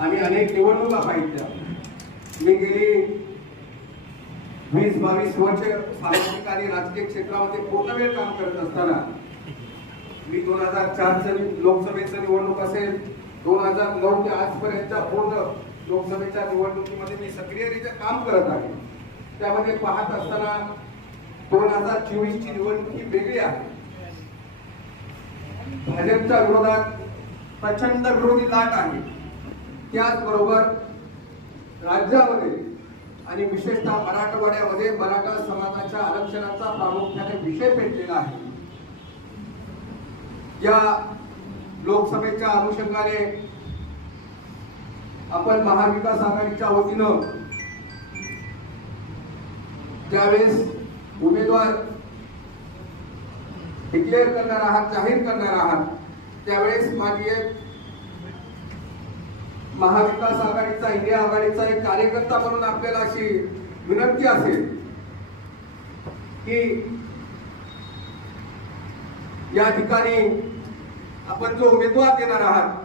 आणि अनेक निवडणुका पाहिल्या. मी गेली वीस बावीस वर्ष सामाजिक आणि राजकीय क्षेत्रामध्ये पूर्ण वेळ काम करत असताना मी दोन हजार चारचं लोकसभेचं निवडणूक असेल दोन हजार नऊ ते आजपर्यंतच्या पूर्ण लोकसभेच्या निवडणुकीमध्ये मी सक्रियरित्या काम करत आहे. त्यामध्ये पाहत असताना दोन हजार चोवीस ची निवडणूक ही वेगळी आहे. भाजपच्या विरोधात प्रचंड विरोधी लाट आहे. त्याचबरोबर राज्यामध्ये आणि विशेषतः मराठवाड्यामध्ये मराठा समाजाच्या आरक्षणाचा प्रामुख्याने विषय पेटलेला आहे. या लोकसभेच्या अनुषंगाने आपण महाविकास आघाडीच्या वतीनं त्यावेळेस उमेदवार डिक्लेअर करणार आहात जाहीर करणार आहात त्यावेळेस माझी एक महाविकास आघाडीचा इंडिया आघाडीचा एक कार्यकर्ता म्हणून आपल्याला अशी विनंती असेल की या ठिकाणी आपण जो उमेदवार देणार आहात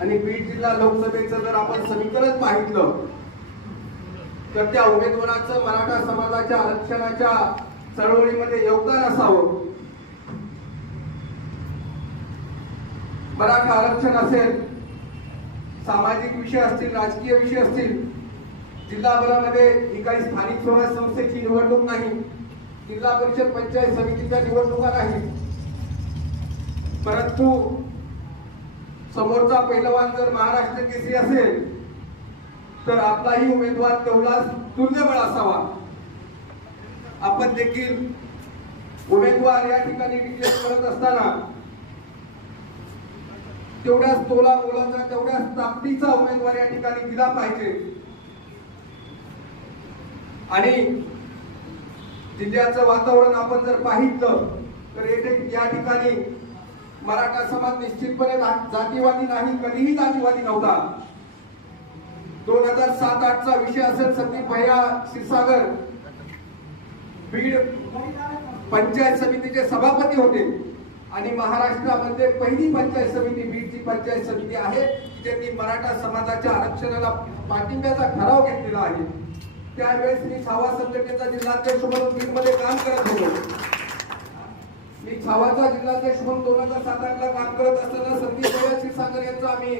आणि बीड जिल्हा लोकसभेचं जर आपण समीकरण पाहितलं तर त्या उमेदवाराचं मराठा समाजाच्या आरक्षणाच्या चळवळीमध्ये योगदान असावं. मराठा आरक्षण असेल सामाजिक विषय असतील राजकीय विषय असतील जिल्हाभरामध्ये ही काही स्थानिक स्वराज संस्थेची निवडणूक नाही. जिल्हा परिषद पंचायत समितीच्या निवडणुका नाही. परंतु समोरचा पहिलवान जर महाराष्ट्र केसरी असेल तर आपलाही उमेदवार तेवढाच तुल्यबळ असावा. आपण देखील उमेदवार या ठिकाणी डिक्लेअर करत असताना तेवढ्याच तोला मोलाचा तेवढ्याच ताकदीचा उमेदवार या ठिकाणी दिला पाहिजे. आणि जिल्ह्याचं वातावरण आपण जर पाहिलं तर येथे या ठिकाणी मराठा समाज निश्चितपणे जातीवादी नाही कधीही जातीवादी नव्हता. दोन हजार सात आठचा विषय असेल संदीप भैया क्षीरसागर. बीड पंचायत समितीचे सभापती होते. आणि महाराष्ट्रामध्ये पहिली पंचायत समिती बीडची पंचायत समिती आहे ज्यांनी मराठा समाजाच्या आरक्षणाला पाठिंब्याचा ठराव घेतलेला आहे. त्यावेळेस मी छावा संघटनेचा जिल्हाध्यक्ष म्हणून बीडमध्ये काम करत होतो. मी छावाचा जिल्हाध्यक्ष म्हणून दोन हजार सात आठला काम करत असताना संदीप क्षीरसागर यांचा आम्ही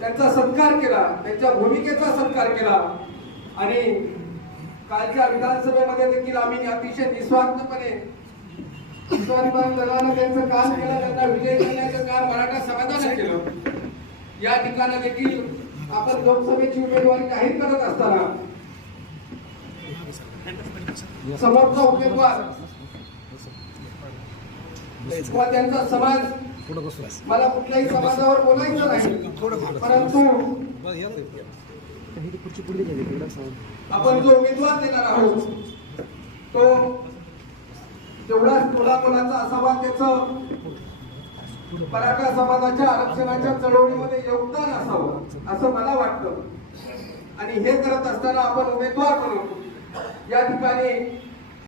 त्यांचा सत्कार केला त्यांच्या भूमिकेचा सत्कार केला. आणि कालच्या विधानसभेमध्ये देखील आम्ही अतिशय निस्वार्थपणे निस्वार्थपणे त्यांचं काम केलं त्यांना विजय करण्याचं काम मराठा समाजाने केलं. या ठिकाणी देखील आपण लोकसभेची उमेदवारी जाहीर करत असताना समोरचा उमेदवार किंवा त्यांचा समाज मला कुठल्याही समाजावर बोलायचं नाही. परंतु आपण जो उमेदवार देणार आहोत तो तेवढाच कोलाकोलाचा असावा त्याचं. मराठा समाजाच्या आरक्षणाच्या चळवळीमध्ये योगदान असावं असं मला वाटतं. आणि हे करत असताना आपण उमेदवार म्हणून या ठिकाणी